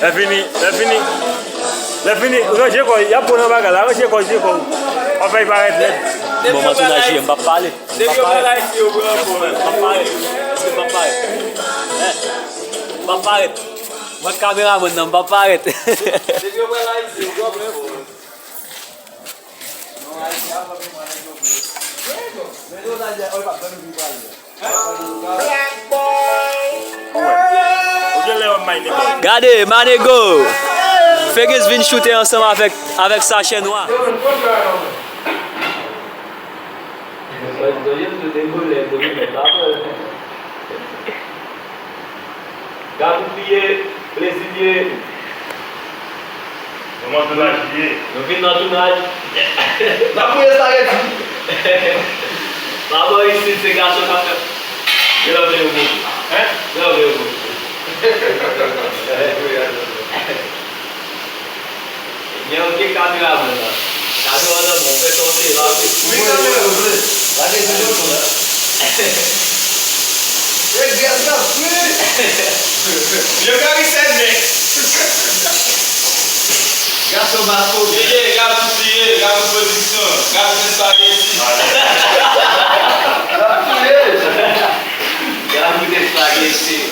C'est fini. Roger, il y a pour nous bagarre. Roger, on fait paraître là. Bon, moi, tu n'as jamais pas parlé. Pas parler. Moi, caméra, maintenant, pas parler. Regardez, Manego. Fergus vient shooter ensemble avec sa chaîne noire. Gabriel, plaisir. Comment tu l'as dit? Nous venons dans le tournage. La police s'arrête. Là-bas, ici, c'est garçon qui a fait. Je l'ai vu au bout. Je l'ai vu au bout. Il y a aucune caméra maintenant. Caméra là, on fait tomber là. Oui, caméra, vous voulez. La décision, vous voulez. Regarde, oui. Je vais essayer. Garçon Marco. Regarde position. Regarde spaghetti. Regarde des spaghettis.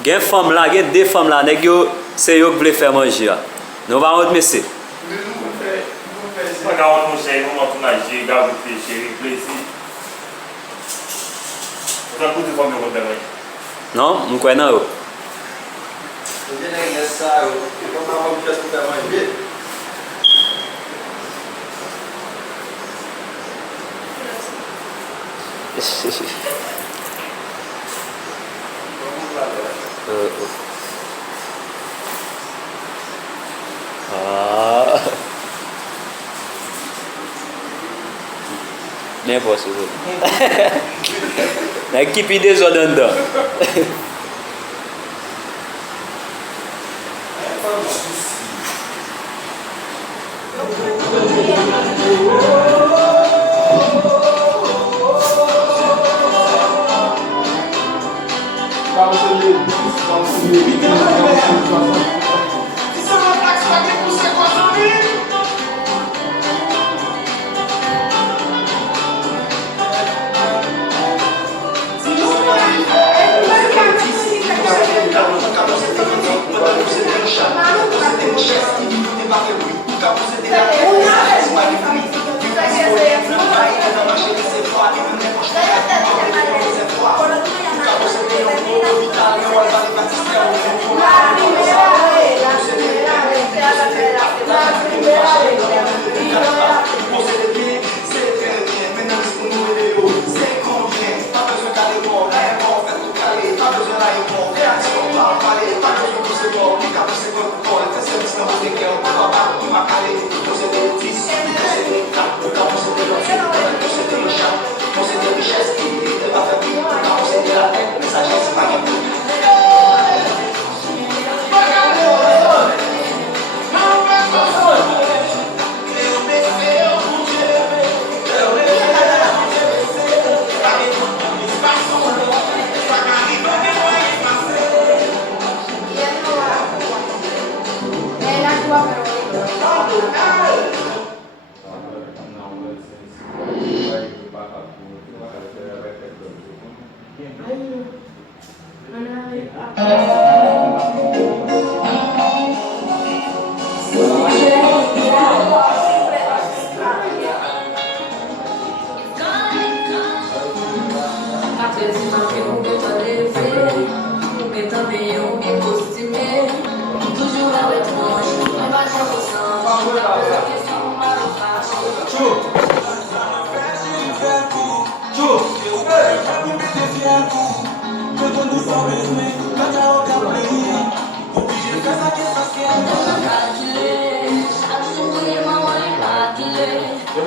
Il y a une femme là, il y a deux femmes là, c'est eux qui veulent faire manger. Nous allons autre monsieur. Non, je crois non. N'importe quoi. L'équipe est des ordres dedans.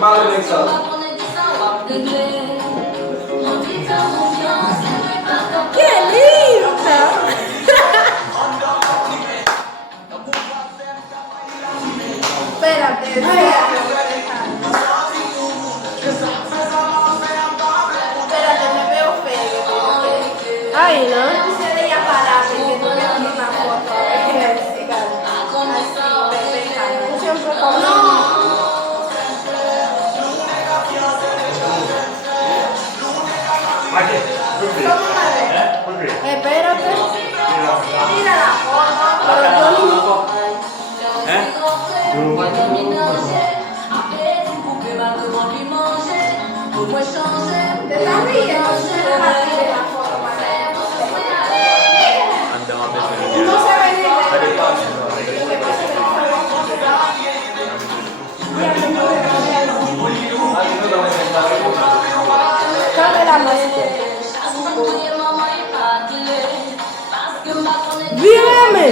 mal avec ça. Que linda! Espérate, espérate, me veo feo. Ahí, ¿no? Se veía parar, que tú me haces una foto. Siempre con... No. Espérate. Mira la foto. Pero yo no. ¿Te estás riendo? No se ve ni cámara más. Dígame.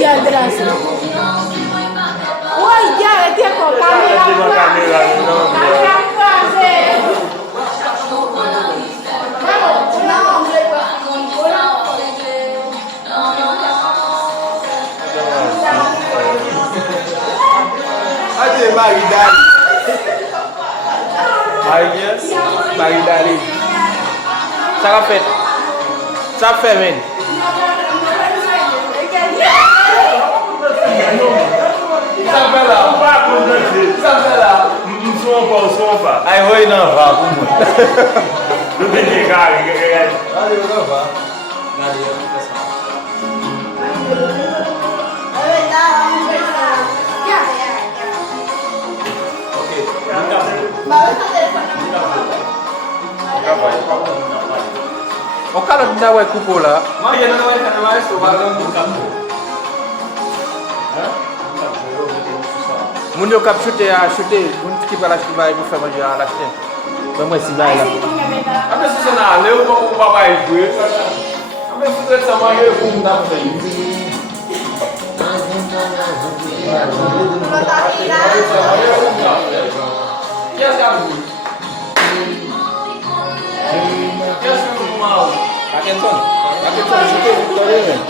Ya atrás. Uy, ya, vete a Aduh, Maridali. Maridali. Ça fait. Ça fait, men. Ça fait là. Ça fait là. Sopa. Aí, oi, não, vá, vamos. Não tem que cara, Allez, não, vá. O cara não dá o cupo lá. Mas já não vai mais, tu vai dar um campo. Mun yo kap chute a chute, mun ki pa lachete ba pou fè manje a lachete. Fè mwen si bay la. Ame si se nan ale ou pou papa e jwe. Ame si se sa manje pou moun da fè yi. Kya se ap di? Kya se moun mal? Akenton. Akenton chute pou kore men.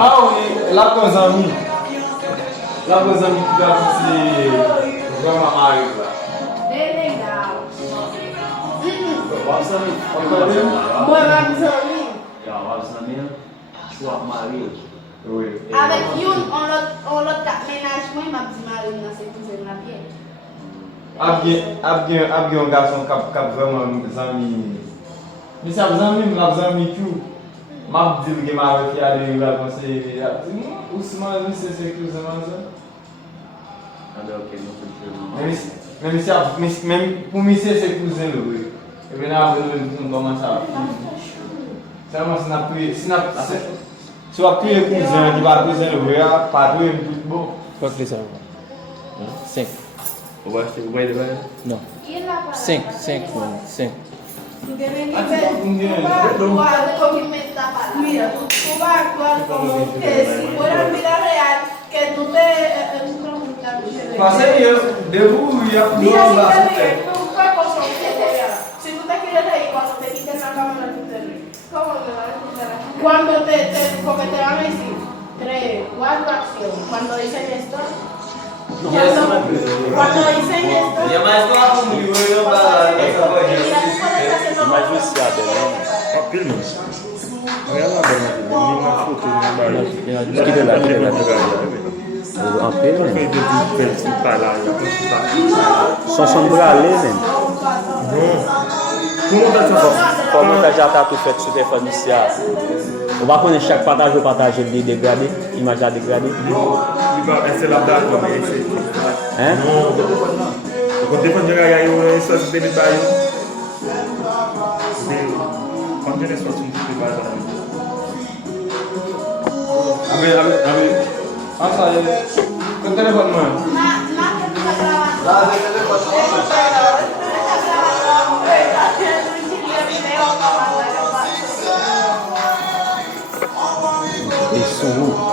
Ah oui, là qu'on a mis. Là qu'on a mis qui a poussé vraiment Mario là. Avec Youn, on l'a ménagement, il m'a dit Marie dans cette cuisine la pièce. Abgen un garçon qui a vraiment des amis. Mais ça vous amis, des amis tout. M'a dit que ma fille a des là comme c'est Ousmane c'est cousin ça. Même pour monsieur c'est cousin oui. Et maintenant on commence à ça moi si tu as pris un cousin qui va cousin le vrai pas deux tout bon. Quanto que são? 5. Vous voyez le bain? Não. 5, 5, 5. Mira, tú vas a actuar como que si fuera en vida real, que tú te... Pasé yo, debo ir a Mira, si te ríes, tú fue cosa que te rías. Si tú te quieres reír cuando te quiten la cámara, tú te ríes. ¿Cómo me van a quitar la cámara? Cuando porque te van a decir 3, 4, acción. Cuando dicen esto... Cuando dicen esto... Ya mais não há como eu para Mais viciado, né? Pelo menos. Olha lá, Bruno. Menina foto no barulho. Que de lá, que de lá. An pil men. Fè de di fè si pa la, ya kon si pa. Son brale men. Non. Koman ta chanson? Komentaj ata tou fet sou telefon isya. Ou va konen chak pataj ou pataj li degradé, imaj la degradé. Li ba ese la da kon men ese. Hein? Non. Kon defon jera ya yo ese se demi ba yo. Kon jene so si se ba yo. Abe. Asa ye. Kon telefon man. E sou